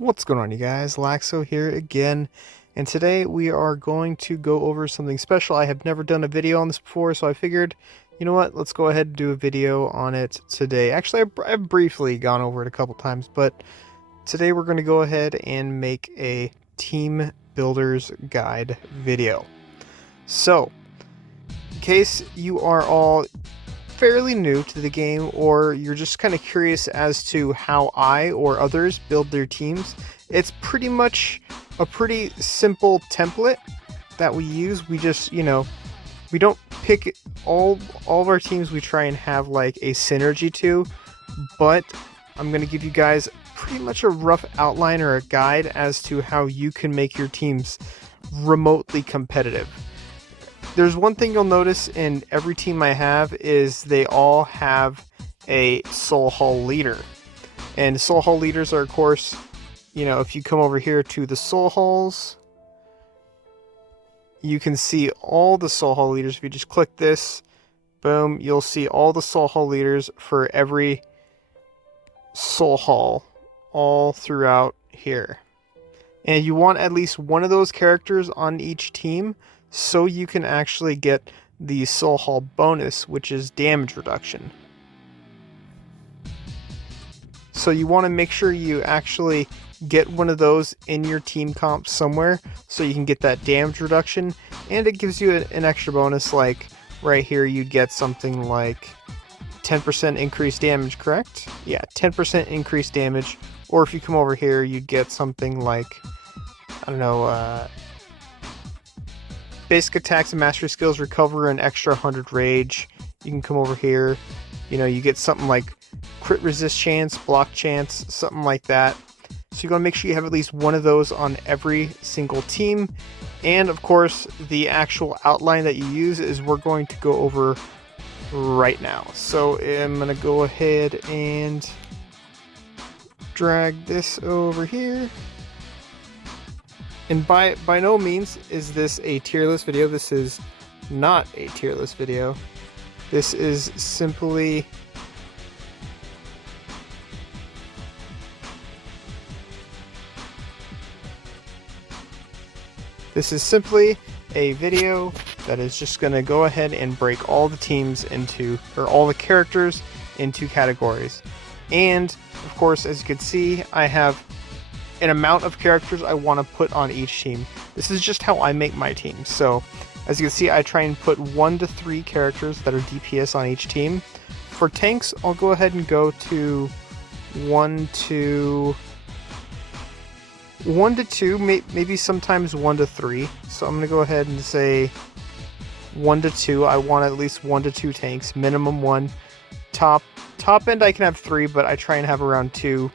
What's going on, you guys? Laxo here again, and today we are going to go over something special. I have never done a video on this before, so I figured, you know what, let's go ahead and do a video on it today. Actually, I've briefly gone over it a couple times, but today we're going to go ahead and make a team builders guide video. So, in case you are all fairly new to the game, or you're just kind of curious as to how I or others build their teams, it's pretty much a pretty simple template that we use. We just, we don't pick all of our teams. We try and have like a synergy to, but I'm going to give you guys pretty much a rough outline or a guide as to how you can make your teams remotely competitive. There's one thing you'll notice in every team I have is they all have a soul hall leader. And soul hall leaders are, of course, if you come over here to the soul halls, you can see all the soul hall leaders. If you just click this, boom, you'll see all the soul hall leaders for every soul hall all throughout here. And you want at least one of those characters on each team, so you can actually get the Soul Hall bonus, which is damage reduction. So you want to make sure you actually get one of those in your team comp somewhere, so you can get that damage reduction, and it gives you an extra bonus. Like right here, you'd get something like 10% increased damage, correct? Yeah, 10% increased damage. Or if you come over here, you'd get something like, I don't know, basic attacks and mastery skills recover an extra 100 rage. You can come over here, you get something like crit resist chance, block chance, something like that. So you're going to make sure you have at least one of those on every single team. And of course, the actual outline that you use is we're going to go over right now. So I'm going to go ahead and drag this over here. And by no means is this a tier list video. This is not a tier list video. This is simply a video that is just going to go ahead and break all the teams into, or all the characters into categories. And of course, as you can see, I have an amount of characters I want to put on each team. This is just how I make my team. So as you can see, I try and put 1 to 3 characters that are DPS on each team. For tanks, I'll go ahead and go to 1 to 2, maybe sometimes 1 to 3. So I'm going to go ahead and say 1 to 2. I want at least 1 to 2 tanks, minimum 1. Top end I can have 3, but I try and have around 2.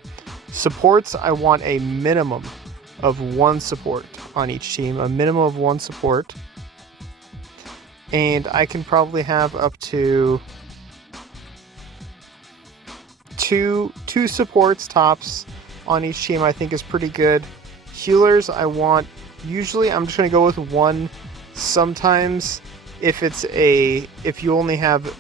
Supports, I want a minimum of 1 support on each team, a minimum of 1 support. And I can probably have up to two supports tops on each team. I think is pretty good. Healers, usually I'm just going to go with 1. Sometimes if you only have,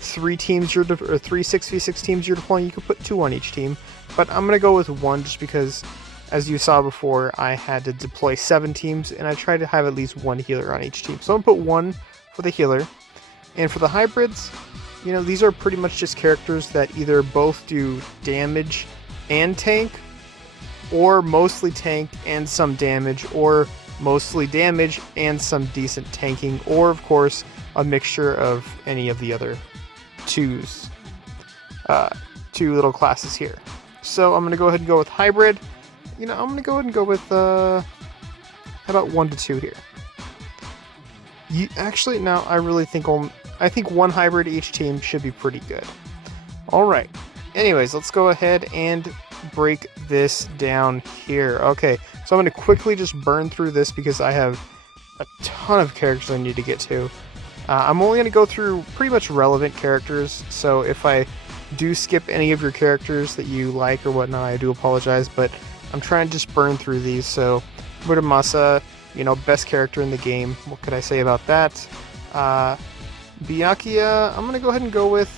3 teams or 3 6v6 teams you're deploying, you could put 2 on each team. But I'm going to go with 1 just because, as you saw before, I had to deploy 7 teams, and I try to have at least 1 healer on each team. So I'm going to put 1 for the healer. And for the hybrids, these are pretty much just characters that either both do damage and tank, or mostly tank and some damage, or mostly damage and some decent tanking, or of course, a mixture of any of the other two little classes here. So I'm going to go ahead and go with hybrid. I'm going to go ahead and go with, how about 1 to 2 here? Actually, now I really think I think 1 hybrid each team should be pretty good. All right. Anyways, let's go ahead and break this down here. Okay, so I'm going to quickly just burn through this because I have a ton of characters I need to get to. I'm only going to go through pretty much relevant characters, so if I do skip any of your characters that you like or whatnot, I do apologize, but I'm trying to just burn through these. So Muramasa, best character in the game. What could I say about that? Byakuya, I'm going to go ahead and go with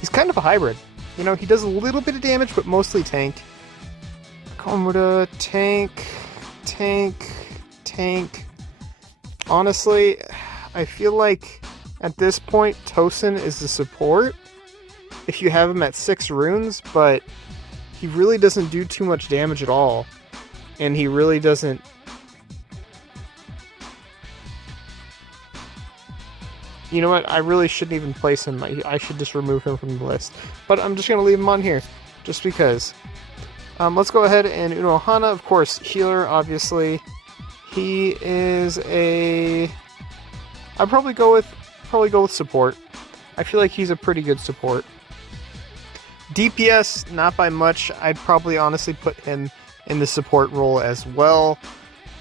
He's kind of a hybrid. You know, he does a little bit of damage, but mostly tank. Komoda, tank, tank, tank. Honestly, I feel like at this point, Tosin is the support if you have him at 6 runes, but he really doesn't do too much damage at all. And he really doesn't... You know what? I really shouldn't even place him. I should just remove him from the list. But I'm just going to leave him on here, just because. Let's go ahead and Unohana, of course, healer, obviously. He is a... I'd probably go with support. I feel like he's a pretty good support. DPS, not by much. I'd probably honestly put him in the support role as well.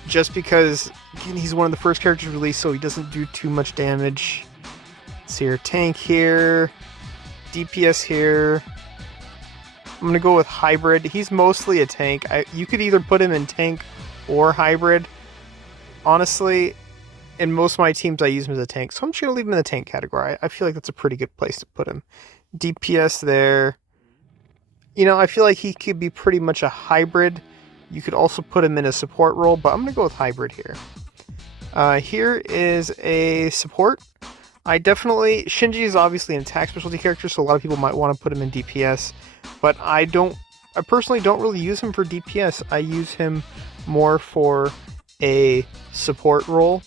Just because, again, he's one of the first characters released, so he doesn't do too much damage. Let's see here, tank here, DPS here. I'm going to go with hybrid. He's mostly a tank. You could either put him in tank or hybrid. Honestly, in most of my teams, I use him as a tank, so I'm just going to leave him in the tank category. I feel like that's a pretty good place to put him. DPS there. You know, I feel like he could be pretty much a hybrid. You could also put him in a support role, but I'm going to go with hybrid here. Here is a support. Shinji is obviously an attack specialty character, so a lot of people might want to put him in DPS, but I personally don't really use him for DPS. I use him more for a support role,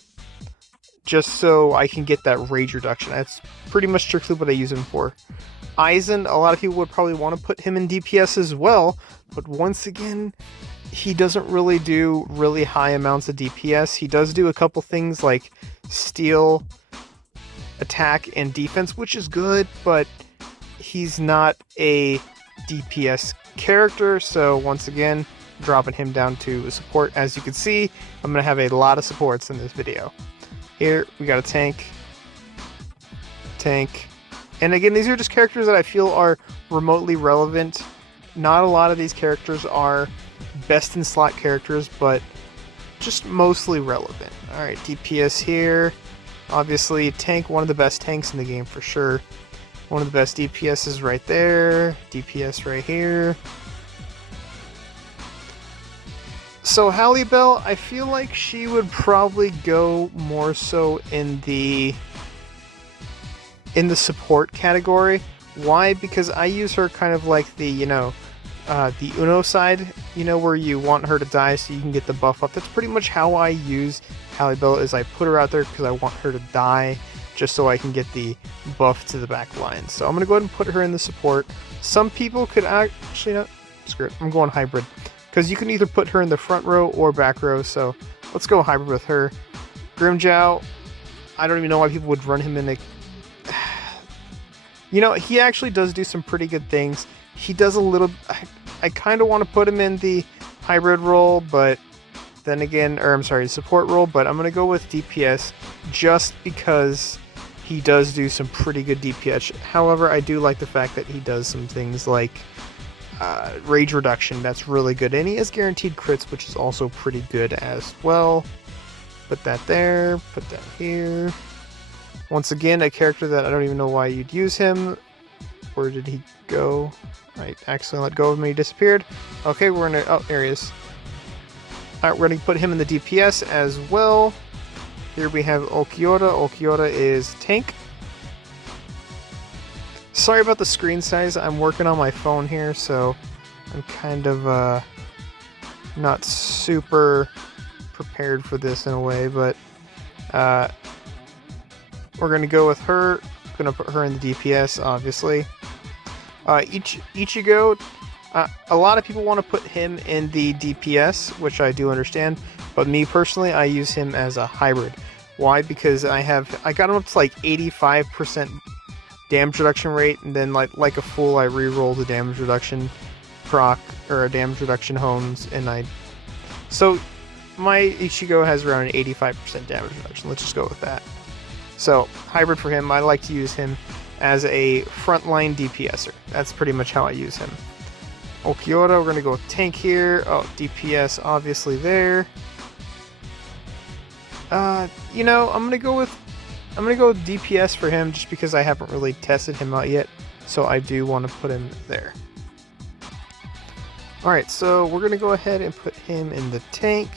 just so I can get that rage reduction. That's pretty much strictly what I use him for. Aizen, a lot of people would probably want to put him in DPS as well, but once again, he doesn't really do really high amounts of DPS. He does do a couple things like steal, attack, and defense, which is good, but he's not a DPS character, so once again, dropping him down to a support. As you can see, I'm going to have a lot of supports in this video. Here, we got a tank, and again, these are just characters that I feel are remotely relevant. Not a lot of these characters are best in slot characters, but just mostly relevant. Alright, DPS here. Obviously, tank, one of the best tanks in the game for sure. One of the best DPSs right there. DPS right here. So Halle Bell, I feel like she would probably go more so in the support category. Why? Because I use her kind of like the, the Uno side, where you want her to die so you can get the buff up. That's pretty much how I use Halle Bell, is I put her out there because I want her to die just so I can get the buff to the back line. So I'm going to go ahead and put her in the support. Some people could actually not. Screw it. I'm going hybrid. Because you can either put her in the front row or back row. So let's go hybrid with her. Grimmjow, I don't even know why people would run him in a... he actually does do some pretty good things. He does a little... I kind of want to put him in the hybrid role, but then again... support role, but I'm going to go with DPS just because he does do some pretty good DPS. However, I do like the fact that he does some things like rage reduction. That's really good. And he has guaranteed crits, which is also pretty good as well. Put that there. Put that here. Once again, a character that I don't even know why you'd use him. Where did he go? I accidentally let go of him and he disappeared. Okay, we're gonna... Oh, there he is. Alright, we're gonna put him in the DPS as well. Here we have Ulquiorra. Ulquiorra is tank. Sorry about the screen size. I'm working on my phone here, so I'm kind of not super prepared for this in a way, but we're going to go with her. Going to put her in the DPS, obviously. Ichigo, a lot of people want to put him in the DPS, which I do understand, but me personally, I use him as a hybrid. Why? Because I got him up to like 85% damage reduction rate, and then like a fool, I re-roll the damage reduction proc, or a damage reduction homes, and so my Ichigo has around an 85% damage reduction. Let's just go with that. So hybrid for him. I like to use him as a frontline DPSer. That's pretty much how I use him. Ulquiorra, we're gonna go with tank here. Oh, DPS obviously there. I'm gonna go with DPS for him just because I haven't really tested him out yet. so I do want to put him there. Alright, so we're going to go ahead and put him in the tank.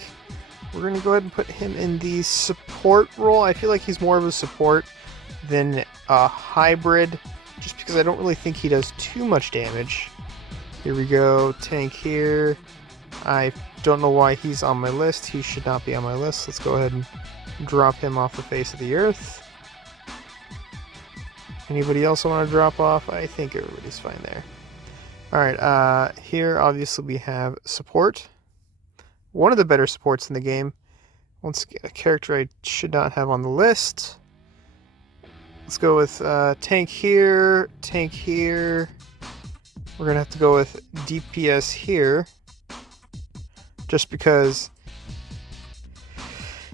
We're going to go ahead and put him in the support role. I feel like he's more of a support than a hybrid, just because I don't really think he does too much damage. Here we go, tank here. I don't know why he's on my list. He should not be on my list. Let's go ahead and drop him off the face of the earth. Anybody else I want to drop off? I think everybody's fine there. Alright, here obviously we have support. One of the better supports in the game. Once again, a character I should not have on the list. Let's go with tank here, tank here. We're going to have to go with DPS here. Just because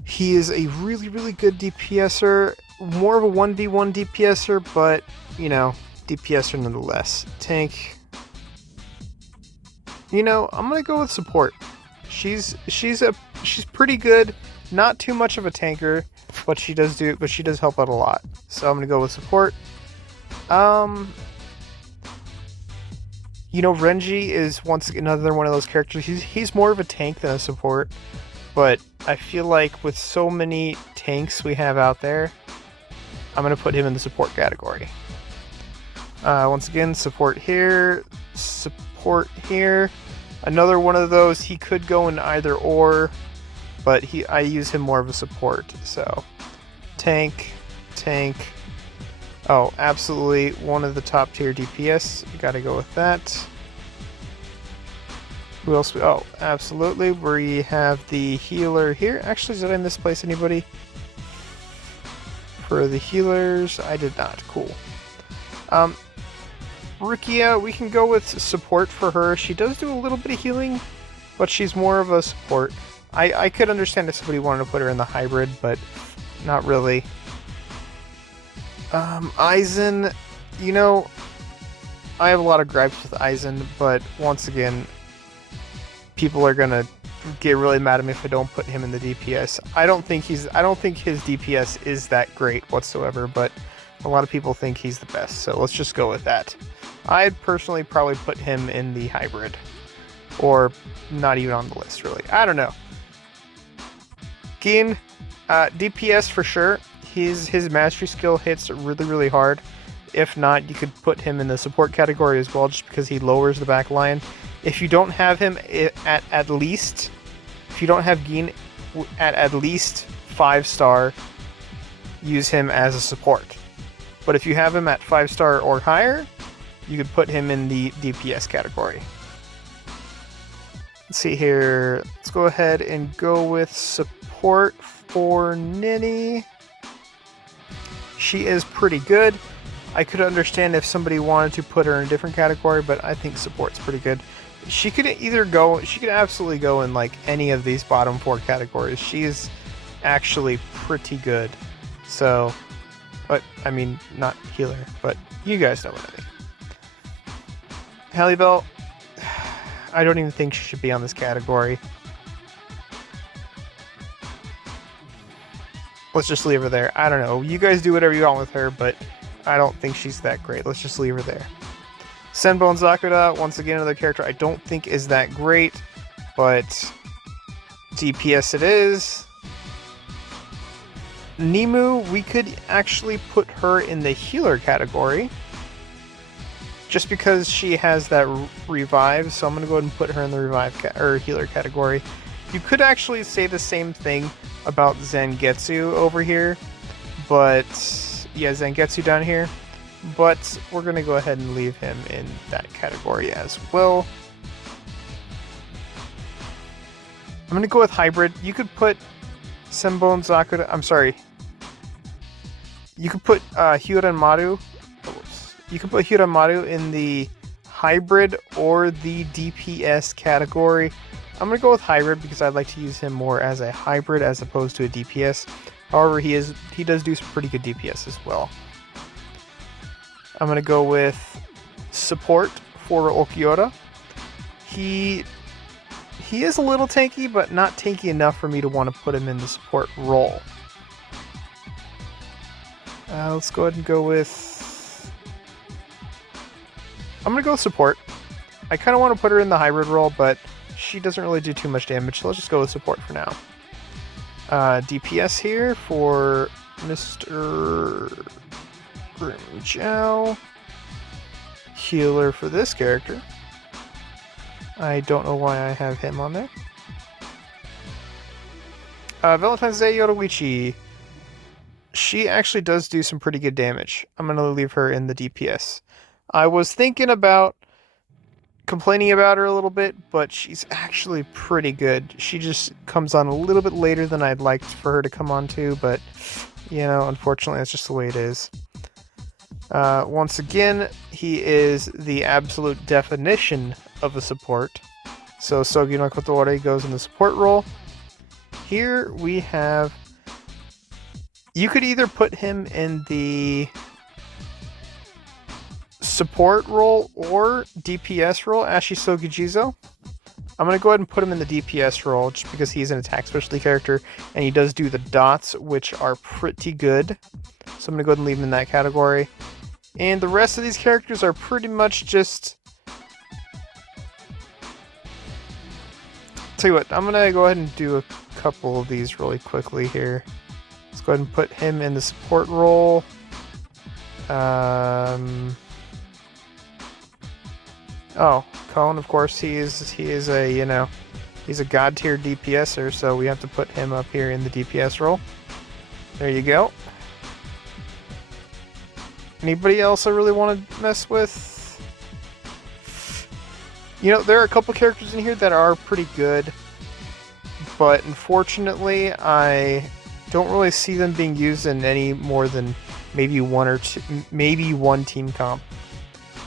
he is a really, really good DPSer. More of a 1v1 DPSer, but, you know, DPSer nonetheless. Tank. You know, I'm going to go with support. She's pretty good. Not too much of a tanker, but she does help out a lot. So I'm going to go with support. You know, Renji is once another one of those characters. He's more of a tank than a support, but I feel like with so many tanks we have out there, I'm going to put him in the support category. Once again, support here, support here. Another one of those, he could go in either or, but I use him more of a support. So, tank, tank. Oh, absolutely one of the top tier DPS. You gotta go with that. Who else? Oh, absolutely. We have the healer here. Actually, did I misplace anybody? For the healers, I did not. Cool. Rukia, we can go with support for her. She does do a little bit of healing, but she's more of a support. I could understand if somebody wanted to put her in the hybrid, but not really. Aizen, you know, I have a lot of gripes with Aizen, but once again, people are gonna get really mad at me if I don't put him in the DPS. I don't think his DPS is that great whatsoever, but a lot of people think he's the best, so let's just go with that. I'd personally probably put him in the hybrid, or not even on the list, really. I don't know. Gin, DPS for sure. His mastery skill hits really, really hard. If not, you could put him in the support category as well, just because he lowers the back line. If you don't have him at least, if you don't have Gin at least 5-star, use him as a support. But if you have him at 5-star or higher, you could put him in the DPS category. Let's see here. Let's go ahead and go with support for Nini. She is pretty good. I could understand if somebody wanted to put her in a different category, but I think support's pretty good. She could absolutely go in like any of these bottom 4 categories. She's actually pretty good. So, but I mean, not healer, but you guys know what I mean. Halle Bell, I don't even think she should be on this category. Let's just leave her there. I don't know. You guys do whatever you want with her, but I don't think she's that great. Let's just leave her there. Senbon Zakuda, once again, another character I don't think is that great, but DPS it is. Nemu, we could actually put her in the healer category, just because she has that revive, so I'm going to go ahead and put her in the revive healer category. You could actually say the same thing about Zangetsu over here, but yeah, Zangetsu down here, but we're going to go ahead and leave him in that category as well. I'm going to go with hybrid. You could put Senbon Zakuda, I'm sorry, you could put Hiranmaru. You could put Hiranmaru in the hybrid or the DPS category. I'm going to go with hybrid because I'd like to use him more as a hybrid as opposed to a DPS. However, he does do some pretty good DPS as well. I'm going to go with support for Okiura. He is a little tanky, but not tanky enough for me to want to put him in the support role. Let's go ahead and go with I'm going to go with support. I kind of want to put her in the hybrid role, but she doesn't really do too much damage, so let's just go with support for now. DPS here for Mr. Grimjow. Healer for this character. I don't know why I have him on there. Valentine's Day Yoruichi. She actually does do some pretty good damage. I'm going to leave her in the DPS. I was thinking about complaining about her a little bit, but she's actually pretty good. She just comes on a little bit later than I'd like for her to come on to, but, you know, unfortunately that's just the way it is. Once again, he is the absolute definition of a support. So Sogi no Kotowari goes in the support role. Here we have... You could either put him in the support role or DPS role, Ashi Sogijizo. I'm going to go ahead and put him in the DPS role just because he's an attack specialty character and he does do the dots, which are pretty good. So I'm going to go ahead and leave him in that category. And the rest of these characters are pretty much just... Tell you what, I'm going to go ahead and do a couple of these really quickly here. Let's go ahead and put him in the support role. Oh, Cone, of course, he is a, you know, he's a god tier DPSer, so we have to put him up here in the DPS role. There you go. Anybody else I really want to mess with? You know, there are a couple characters in here that are pretty good, but unfortunately, I don't really see them being used in any more than maybe one or two, maybe one team comp.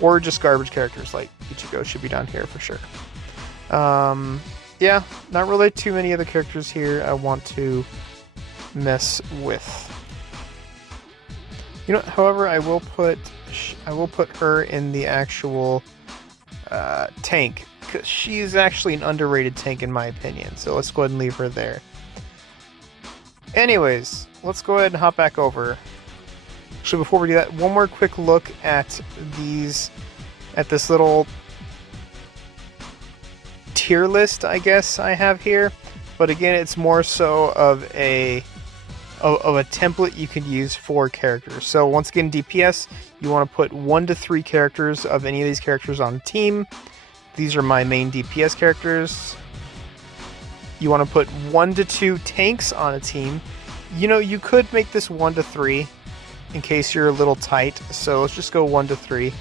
Or just garbage characters like Ichigo should be down here for sure. Yeah, not really too many other characters here I want to mess with. You know, however, I will put her in the actual tank, because she's actually an underrated tank in my opinion. So let's go ahead and leave her there. Anyways, let's go ahead and hop back over. Actually, before we do that, one more quick look at this little tier list, I guess I have here. But again, it's more so of a template you can use for characters. So once again, DPS, you want to put 1 to 3 characters of any of these characters on a team. These are my main DPS characters. You want to put 1 to 2 tanks on a team. You know, you could make this 1 to 3 in case you're a little tight. So let's just go 1 to 3. In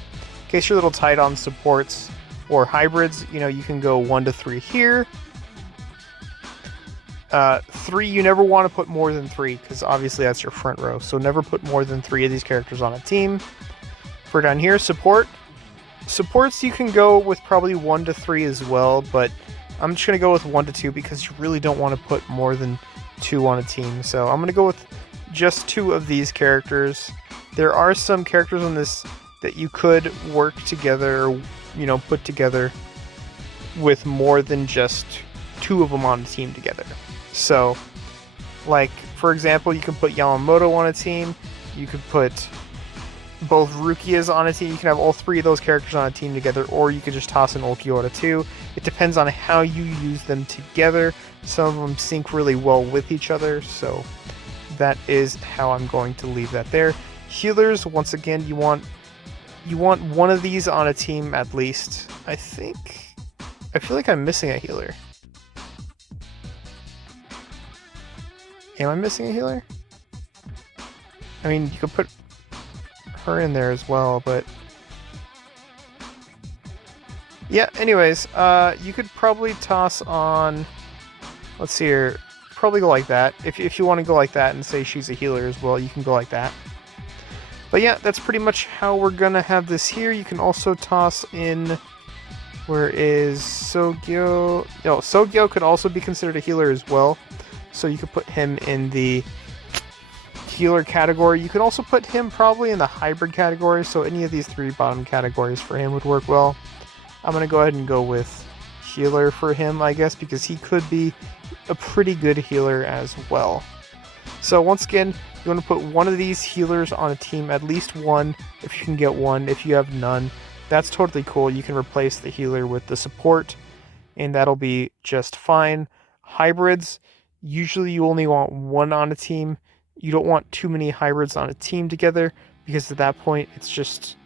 case you're a little tight on supports or hybrids, you know, you can go 1 to 3 here. 3, you never want to put more than 3 because obviously that's your front row. So never put more than 3 of these characters on a team. For down here, supports you can go with probably 1 to 3 as well, but I'm just going to go with 1 to 2 because you really don't want to put more than 2 on a team. So I'm going to go with just 2 of these characters. There are some characters on this that you could work together, you know, put together with more than just 2 of them on a team together. So, like, for example, you can put Yamamoto on a team, you could put both Rukias on a team, you can have all 3 of those characters on a team together, or you could just toss in Ulquiorra too. It depends on how you use them together. Some of them sync really well with each other, so that is how I'm going to leave that there. Healers, once again, you want 1 of these on a team at least. I feel like I'm missing a healer. Am I missing a healer? I mean, you could put her in there as well, but yeah, anyways, you could probably toss on, let's see here, probably go like that. If you want to go like that and say she's a healer as well, you can go like that. But yeah, that's pretty much how we're gonna have this here. You can also toss in, where is Sogyo? No, Sogyo could also be considered a healer as well. So you could put him in the healer category. You could also put him probably in the hybrid category. So any of these 3 bottom categories for him would work well. I'm going to go ahead and go with healer for him, I guess, because he could be a pretty good healer as well. So once again, you want to put 1 of these healers on a team, at least 1 if you can get 1. If you have none, that's totally cool. You can replace the healer with the support, and that'll be just fine. Hybrids, usually you only want one on a team. You don't want too many hybrids on a team together, because at that point it's just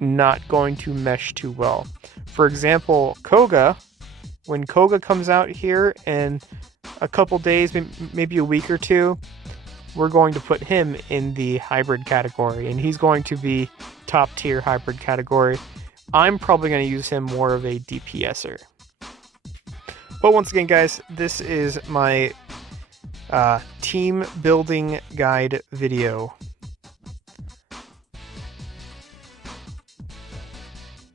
not going to mesh too well. For example, Koga, when Koga comes out here in a couple days, maybe a week or two, we're going to put him in the hybrid category, and he's going to be top tier hybrid category. I'm probably going to use him more of a DPSer. But once again, guys, this is my team building guide video.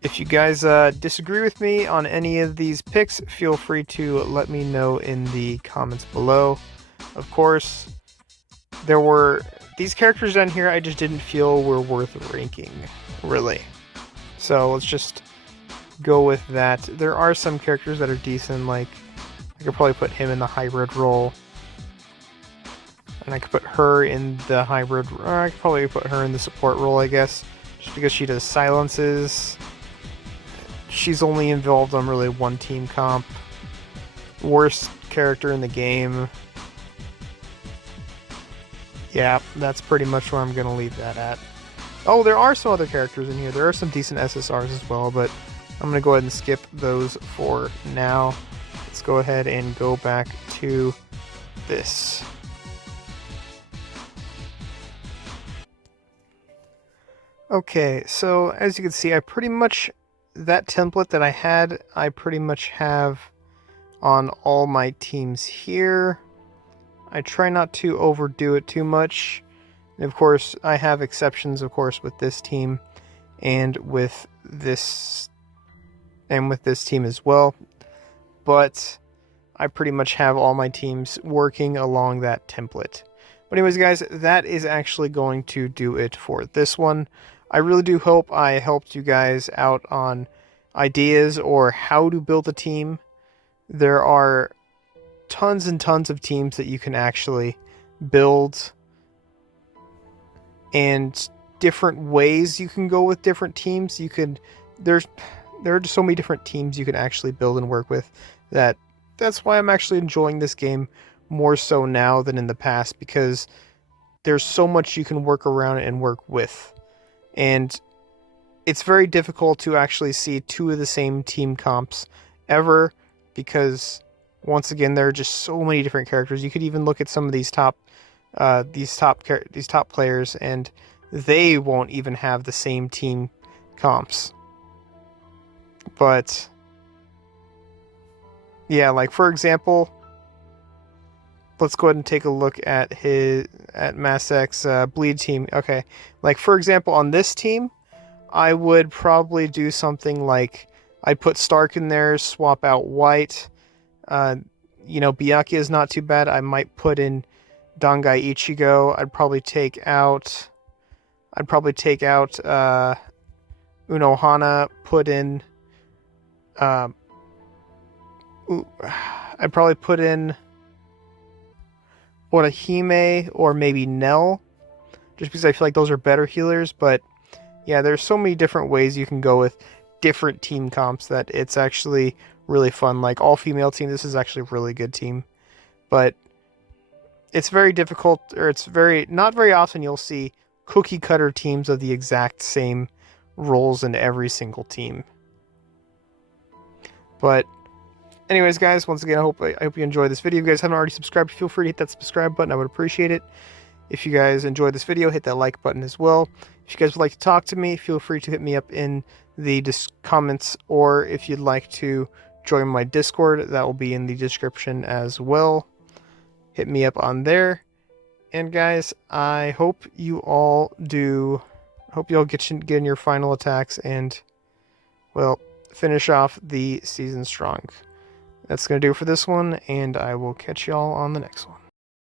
If you guys disagree with me on any of these picks, feel free to let me know in the comments below. Of course, there were these characters down here I just didn't feel were worth ranking, really. So let's just go with that. There are some characters that are decent, like I could probably put him in the hybrid role. And I could put her in the hybrid, I could probably put her in the support role, I guess, just because she does silences. She's only involved on really one team comp. Worst character in the game. Yeah, that's pretty much where I'm going to leave that at. Oh, there are some other characters in here. There are some decent SSRs as well, but I'm going to go ahead and skip those for now. Let's go ahead and go back to this. Okay, so as you can see, I pretty much, that template that I had, I pretty much have on all my teams here. I try not to overdo it too much. And of course, I have exceptions, of course, with this team and with this team as well. But I pretty much have all my teams working along that template. But anyways, guys, that is actually going to do it for this one. I really do hope I helped you guys out on ideas or how to build a team. There are tons and tons of teams that you can actually build, and different ways you can go with different teams. There are just so many different teams you can actually build and work with, that's why I'm actually enjoying this game more so now than in the past, because there's so much you can work around and work with. And it's very difficult to actually see two of the same team comps ever, because once again, there are just so many different characters. You could even look at some of these top players, and they won't even have the same team comps. But yeah, like for example, let's go ahead and take a look at Massek's bleed team. Okay, like for example, on this team, I would probably do something like I'd put Stark in there, swap out White. Byakuya is not too bad. I might put in Dangai Ichigo. I'd probably take out Unohana. Put in I'd probably put in Orihime or maybe Nell, just because I feel like those are better healers. But yeah, there's so many different ways you can go with different team comps that it's actually really fun. Like all-female team, this is actually a really good team. But it's very difficult, or not very often you'll see cookie-cutter teams of the exact same roles in every single team. But anyways, guys, once again, I hope you enjoyed this video. If you guys haven't already subscribed, feel free to hit that subscribe button. I would appreciate it. If you guys enjoyed this video, hit that like button as well. If you guys would like to talk to me, feel free to hit me up in the comments, or if you'd like to join my Discord, that will be in the description as well. Hit me up on there. And guys, I hope you all get in your final attacks and, well, finish off the season strong. That's going to do it for this one, and I will catch y'all on the next one.